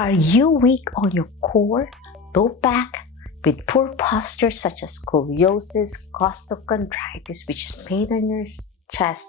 Are you weak on your core, low back, with poor posture such as scoliosis, costochondritis, which is pain on your chest,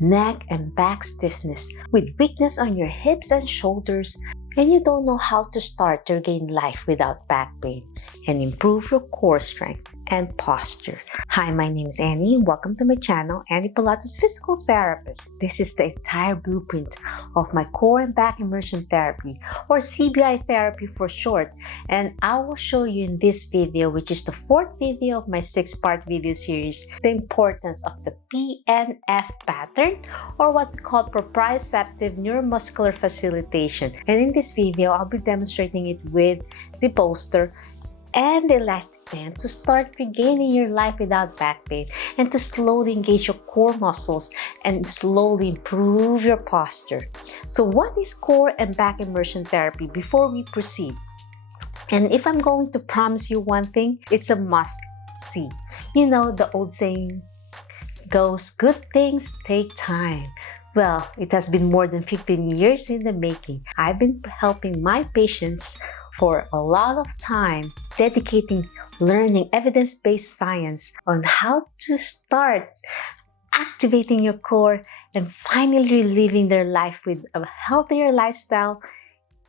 neck, and back stiffness, with weakness on your hips and shoulders, and you don't know how to start to regain life without back pain and improve your core strength and posture? Hi, my name is Annie. Welcome to my channel, Annie Pilates Physical Therapist. This is the entire blueprint of my core and back immersion therapy, or CBI Therapy for short. And I will show you in this video, which is the fourth video of my 6-part video series, the importance of the PNF pattern, or what we call proprioceptive neuromuscular facilitation. And in this video, I'll be demonstrating it with the Bolster and the elastic band to start regaining your life without back pain and to slowly engage your core muscles and slowly improve your posture. So what is core and back immersion therapy before we proceed? And if I'm going to promise you one thing, it's a must-see. You know, the old saying goes, good things take time. Well, it has been more than 15 years in the making. I've been helping my patients for a lot of time, dedicating learning evidence-based science on how to start activating your core and finally living their life with a healthier lifestyle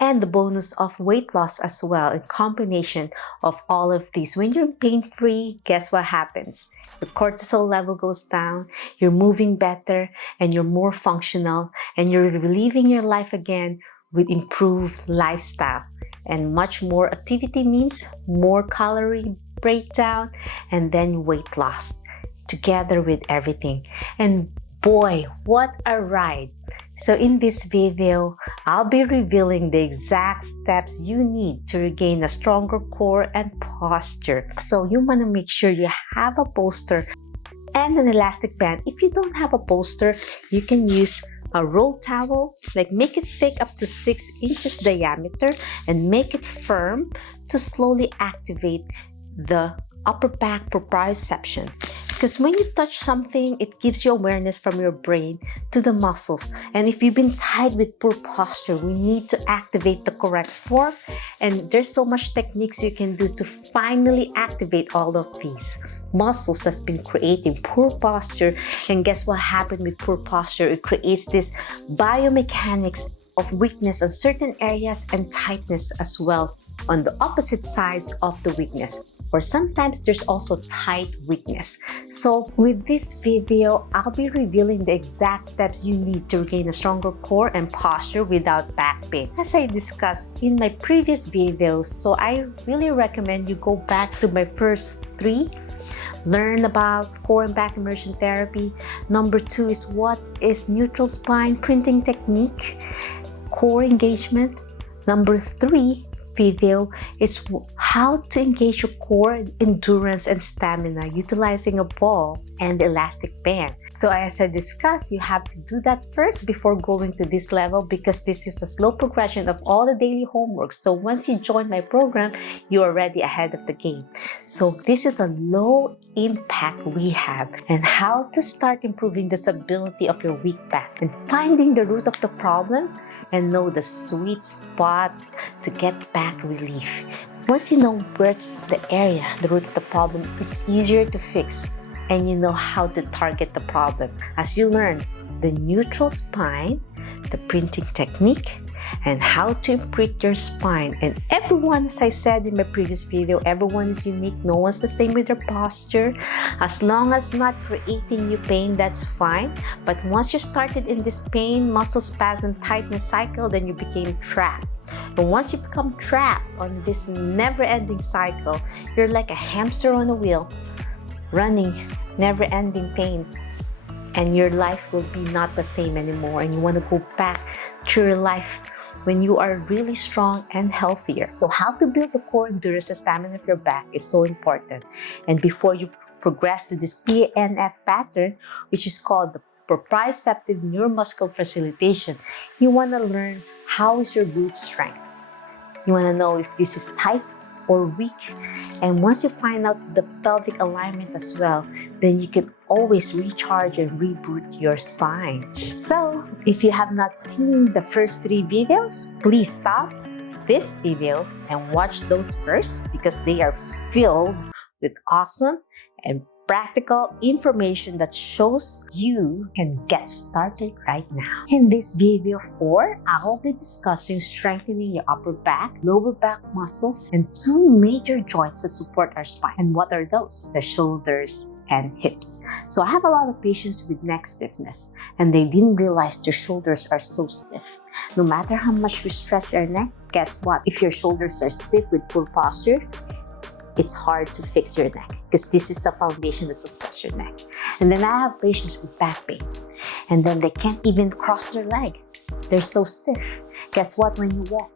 and the bonus of weight loss as well, in combination of all of these. When you're pain-free, guess what happens? The cortisol level goes down, you're moving better, and you're more functional, and you're reliving your life again with improved lifestyle. And much more activity means more calorie breakdown and then weight loss together with everything. And boy, what a ride! So in this video, I'll be revealing the exact steps you need to regain a stronger core and posture. So you want to make sure you have a bolster and an elastic band. If you don't have a bolster, you can use a roll towel, like make it thick up to 6 inches diameter and make it firm to slowly activate the upper back proprioception. Because when you touch something, it gives you awareness from your brain to the muscles. And if you've been tied with poor posture, we need to activate the correct form. And there's so much techniques you can do to finally activate all of these muscles that's been creating poor posture. And guess what happened with poor posture? It creates this biomechanics of weakness on certain areas and tightness as well on the opposite sides of the weakness. Or sometimes there's also tight weakness. So with this video, I'll be revealing the exact steps you need to regain a stronger core and posture without back pain, as I discussed in my previous videos. So I really recommend you go back to my first 3. Learn about core and back immersion therapy. Number 2 is what is neutral spine printing technique, core engagement. Number 3 video is how to engage your core endurance and stamina utilizing a ball and elastic band. So as I discussed, you have to do that first before going to this level, because this is a slow progression of all the daily homework. So once you join my program, you're already ahead of the game. So this is a low impact rehab and how to start improving the stability of your weak back and finding the root of the problem and know the sweet spot to get back relief. Once you know where the area, the root of the problem, it's easier to fix, and you know how to target the problem as you learn the neutral spine, the printing technique, and how to imprint your spine. And everyone, as I said in my previous video, everyone is unique. No one's the same with their posture. As long as not creating you pain, that's fine. But once you started in this pain, muscle spasm, tightness cycle, then you became trapped. And once you become trapped on this never-ending cycle, you're like a hamster on a wheel, running never-ending pain. And your life will be not the same anymore. And you want to go back to your life when you are really strong and healthier. So how to build the core endurance and stamina of your back is so important. And before you progress to this PNF pattern, which is called the proprioceptive neuromuscular facilitation, you want to learn how is your glute strength. You want to know if this is tight or weak. And once you find out the pelvic alignment as well, then you can always recharge and reboot your spine. So if you have not seen the first 3 videos, please stop, this video and watch those first because they are filled with awesome and practical information that shows you can get started right now. In this video 4, I will be discussing strengthening your upper back, lower back muscles, and 2 major joints that support our spine. And what are those? The shoulders and hips. So I have a lot of patients with neck stiffness and they didn't realize their shoulders are so stiff. No matter how much you stretch your neck, guess what? If your shoulders are stiff with poor posture, it's hard to fix your neck because this is the foundation that supports your neck. And then I have patients with back pain and then they can't even cross their leg. They're so stiff. Guess what? When you walk,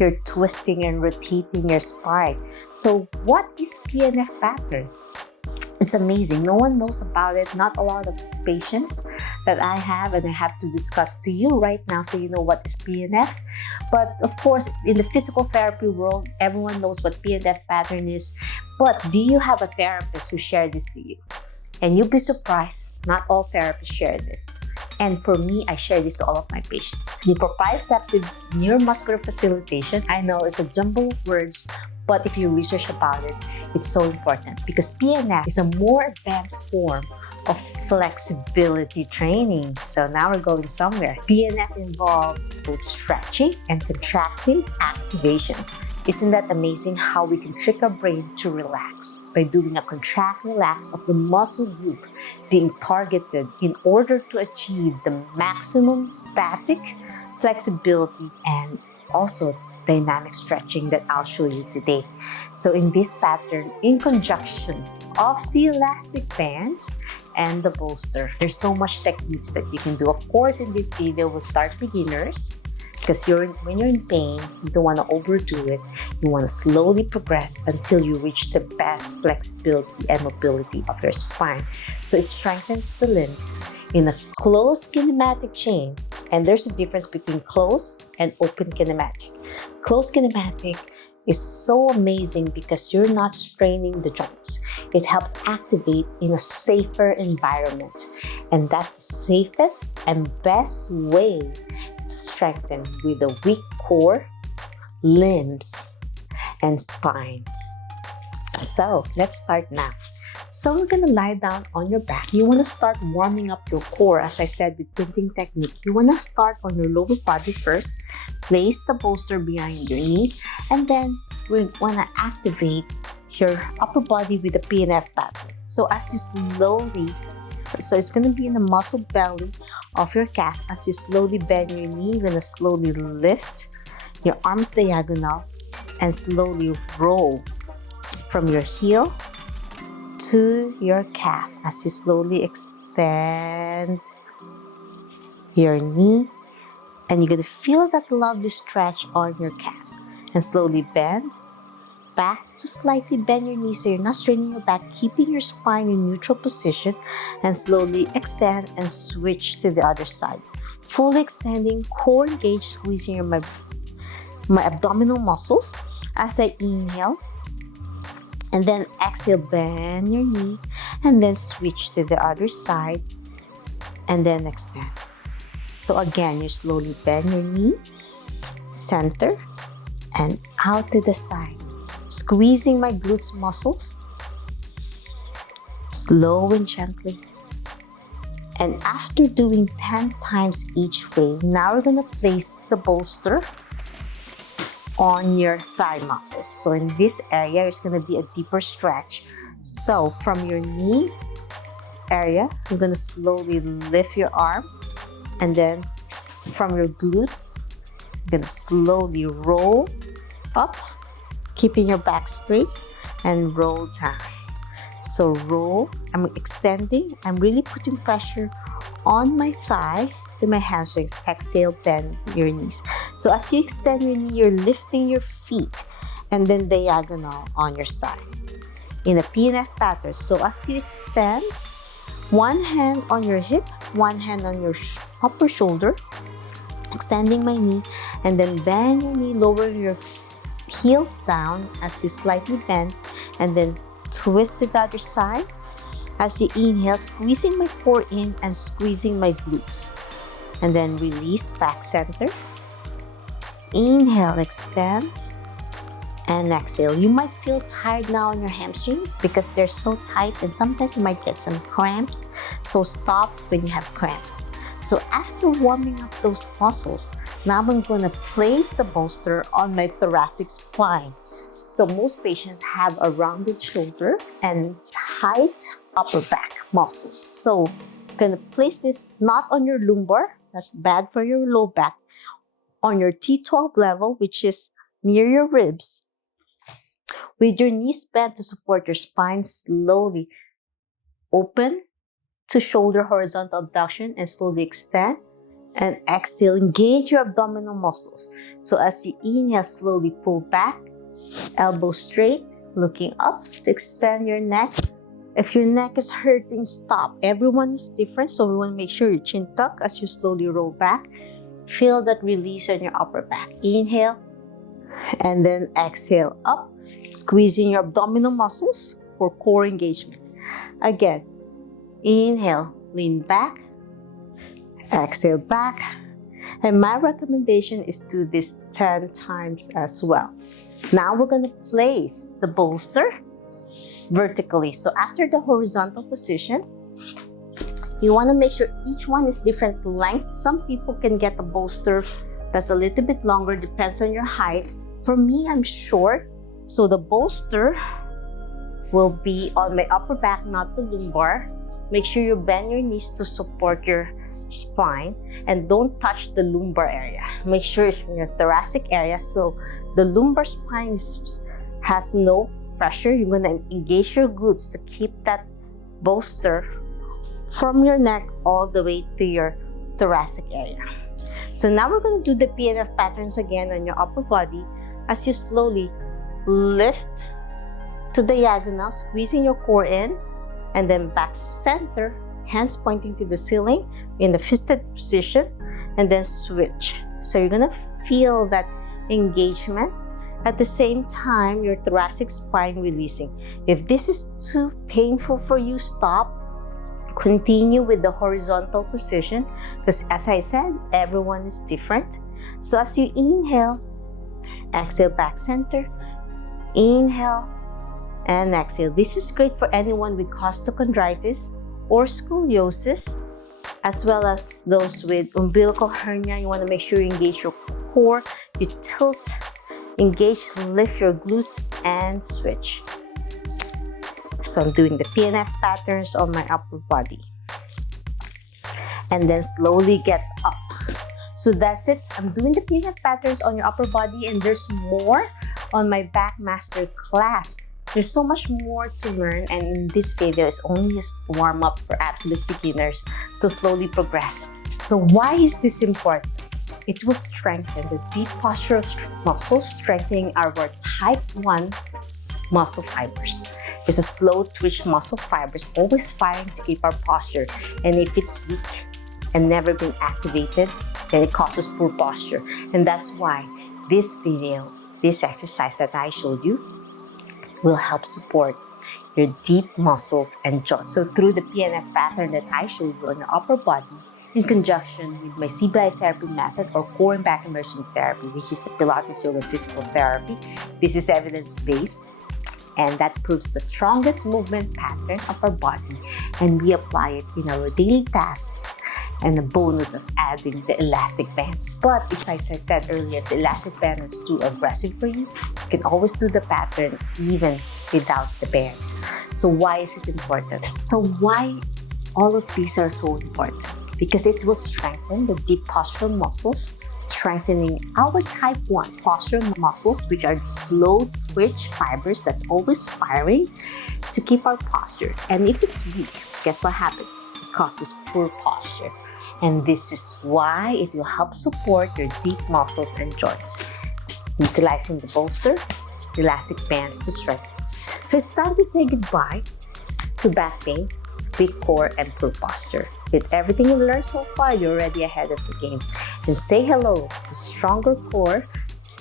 you're twisting and rotating your spine. So what is PNF Factor? It's amazing. No one knows about it. Not a lot of patients that I have and I have to discuss to you right now so you know what is PNF. But of course, in the physical therapy world, everyone knows what PNF pattern is. But do you have a therapist who shared this to you? And you'll be surprised, not all therapists share this. And for me, I share this to all of my patients. The proprioceptive neuromuscular facilitation, I know it's a jumble of words, but if you research about it, it's so important because PNF is a more advanced form of flexibility training. So now we're going somewhere. PNF involves both stretching and contracting activation. Isn't that amazing how we can trick our brain to relax by doing a contract-relax of the muscle group being targeted in order to achieve the maximum static flexibility and also dynamic stretching that I'll show you today. So in this pattern, in conjunction of the elastic bands and the bolster, there's so much techniques that you can do. Of course, in this video, we'll start beginners because when you're in pain, you don't want to overdo it. You want to slowly progress until you reach the best flexibility and mobility of your spine. So it strengthens the limbs in a closed kinematic chain. And there's a difference between closed and open kinematic. Closed kinematic is so amazing because you're not straining the joints. It helps activate in a safer environment. And that's the safest and best way to strengthen with a weak core, limbs, and spine. So let's start now. So we're gonna lie down on your back. You wanna start warming up your core, as I said with printing technique. You wanna start on your lower body first. Place the bolster behind your knee, and then we wanna activate your upper body with the PNF pattern. So as you slowly, so it's gonna be in the muscle belly of your calf. As you slowly bend your knee, you're gonna slowly lift your arms diagonal and slowly roll from your heel to your calf as you slowly extend your knee, and you're gonna feel that lovely stretch on your calves and slowly bend back to slightly bend your knee so you're not straining your back, keeping your spine in neutral position, and slowly extend and switch to the other side. Fully extending, core engaged, squeezing my abdominal muscles as I inhale. And then exhale, bend your knee, and then switch to the other side, and then extend. So again, you slowly bend your knee, center, and out to the side. Squeezing my glutes muscles, slow and gently. And after doing 10 times each way, now we're gonna place the bolster on your thigh muscles. So in this area, it's gonna be a deeper stretch. So from your knee area, you're gonna slowly lift your arm, and then from your glutes, you're gonna slowly roll up, keeping your back straight, and roll down. So roll, I'm extending, I'm really putting pressure on my thigh with my hamstrings. Exhale, bend your knees. So as you extend your knee, you're lifting your feet and then diagonal on your side in a PNF pattern. So as you extend, one hand on your hip, one hand on your upper shoulder, extending my knee, and then bend your knee, lower your heels down as you slightly bend, and then twist to the other side. As you inhale, squeezing my core in and squeezing my glutes. And then release back center. Inhale, extend, and exhale. You might feel tired now in your hamstrings because they're so tight, and sometimes you might get some cramps. So stop when you have cramps. So after warming up those muscles, now I'm going to place the bolster on my thoracic spine. So most patients have a rounded shoulder and tight upper back muscles. So I'm going to place this not on your lumbar, that's bad for your low back, on your T12 level, which is near your ribs, with your knees bent to support your spine. Slowly open to shoulder horizontal abduction and slowly extend and exhale. Engage your abdominal muscles. So as you inhale, slowly pull back, elbow straight, looking up to extend your neck. If your neck is hurting, stop. Everyone is different, so we want to make sure your chin tuck as you slowly roll back. Feel that release on your upper back. Inhale and then exhale up, squeezing your abdominal muscles for core engagement. Again, inhale, lean back, exhale back. And my recommendation is do this 10 times as well. Now we're going to place the bolster vertically. So after the horizontal position, you want to make sure each one is different length. Some people can get a bolster that's a little bit longer, depends on your height. For me, I'm short, so the bolster will be on my upper back, not the lumbar. Make sure you bend your knees to support your spine and don't touch the lumbar area. Make sure it's in your thoracic area so the lumbar spine has no pressure. You're going to engage your glutes to keep that bolster from your neck all the way to your thoracic area. So now we're going to do the PNF patterns again on your upper body as you slowly lift to diagonal, squeezing your core in, and then back center, hands pointing to the ceiling in the fisted position, and then switch. So you're gonna feel that engagement. At the same time, your thoracic spine releasing. If this is too painful for you, stop. Continue with the horizontal position because as I said, everyone is different. So as you inhale, exhale back center, inhale, and exhale. This is great for anyone with costochondritis or scoliosis, as well as those with umbilical hernia. You want to make sure you engage your core, you tilt, engage, lift your glutes, and switch. So I'm doing the PNF patterns on my upper body. And then slowly get up. So that's it. I'm doing the PNF patterns on your upper body, and there's more on my back master class. There's so much more to learn, and in this video is only a warm-up for absolute beginners to slowly progress. So why is this important? It will strengthen the deep postural muscles, strengthening our type 1 muscle fibers. It's a slow twitch muscle fibers, always firing to keep our posture. And if it's weak and never been activated, then it causes poor posture. And that's why this video, this exercise that I showed you, will help support your deep muscles and joints. So through the PNF pattern that I showed you on your upper body, in conjunction with my CBI Therapy method or core and back immersion therapy, which is the Pilates, yoga, and physical therapy, this is evidence-based, and that proves the strongest movement pattern of our body, and we apply it in our daily tasks, and the bonus of adding the elastic bands. But if, as I said earlier, the elastic band is too aggressive for you, you can always do the pattern even without the bands. So why is it important? So why all of these are so important? Because it will strengthen the deep postural muscles, strengthening our type 1 postural muscles, which are the slow twitch fibers that's always firing to keep our posture. And if it's weak, guess what happens? It causes poor posture. And this is why it will help support your deep muscles and joints, utilizing the bolster, elastic bands to strengthen. So it's time to say goodbye to back pain, weak core, and poor posture. With everything you've learned so far, you're already ahead of the game. And say hello to stronger core,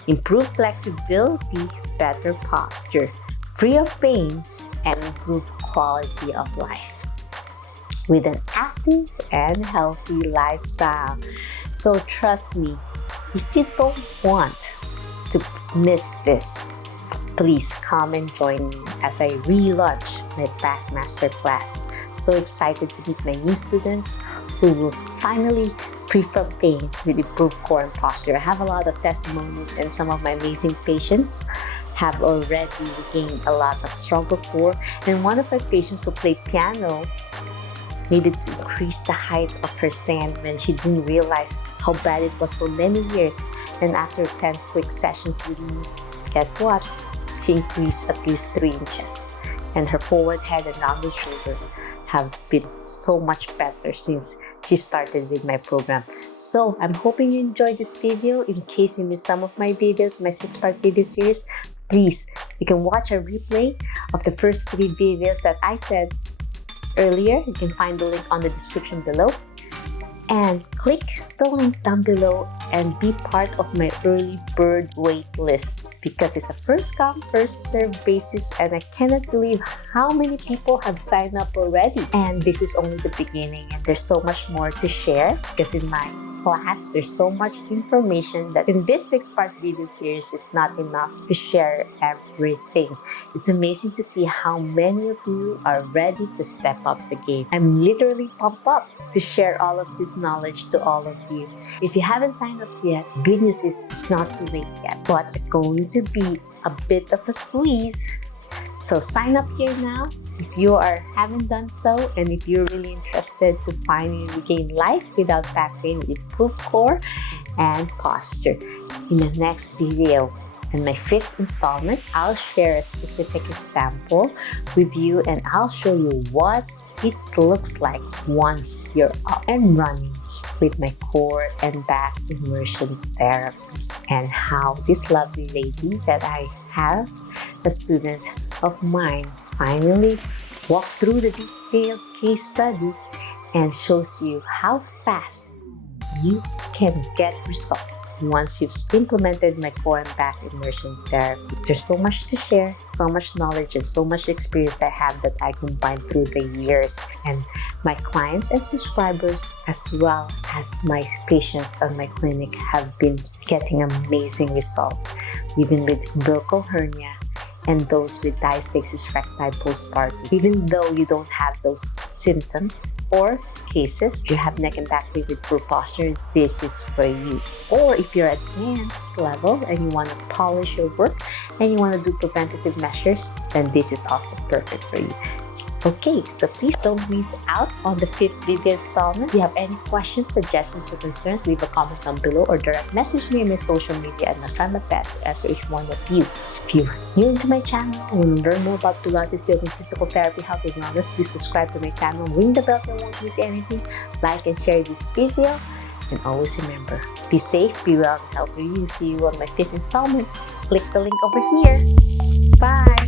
improved flexibility, better posture, free of pain, and improved quality of life with an active and healthy lifestyle. So trust me, if you don't want to miss this, please come and join me as I relaunch my back masterclass. So excited to meet my new students who will finally free from pain with improved core and posture. I have a lot of testimonies, and some of my amazing patients have already regained a lot of stronger core. And one of my patients who played piano needed to increase the height of her stand when she didn't realize how bad it was for many years. And after 10 quick sessions with me, guess what? She increased at least 3 inches. And her forward head and rounded shoulders have been so much better since she started with my program. So I'm hoping you enjoyed this video. In case you missed some of my videos, my 6-part video series, please, you can watch a replay of the first 3 videos that I said earlier. You can find the link on the description below. And click the link down below and be part of my early bird wait list, because it's a first come, first served basis, and I cannot believe how many people have signed up already. And this is only the beginning, and there's so much more to share, because in my class there's so much information that in this 6-part video series is not enough to share everything. It's amazing to see how many of you are ready to step up the game. I'm literally pumped up to share all of this knowledge to all of you. If you haven't signed up yet, good news is it's not too late yet, but it's going to be a bit of a squeeze. So sign up here now if you haven't done so, and if you're really interested to finally regain life without back pain with improved core and posture. In the next video, in my 5th installment, I'll share a specific example with you, and I'll show you what it looks like once you're up and running with my core and back immersion therapy, and how this lovely lady that I have, a student of mine, finally walked through the detailed case study and shows you how fast you can get results once you've implemented my core and back immersion therapy. There's so much to share, so much knowledge, and so much experience I have that I combined through the years. And my clients and subscribers, as well as my patients on my clinic, have been getting amazing results, even with umbilical hernia and those with diastasis recti postpartum. Even though you don't have those symptoms or cases, if you have neck and back pain with poor posture, this is for you. Or if you're advanced level and you want to polish your work and you want to do preventative measures, then this is also perfect for you. Okay, so please don't miss out on the 5th video installment. If you have any questions, suggestions, or concerns, leave a comment down below or direct message me on my social media, and I'll try my best to answer each one of you. If you're new to my channel and want to learn more about Pilates, yoga, and physical therapy, health, and wellness, please subscribe to my channel, ring the bell so you won't miss anything, like and share this video, and always remember, be safe, be well, and healthy. See you on my 5th installment. Click the link over here. Bye!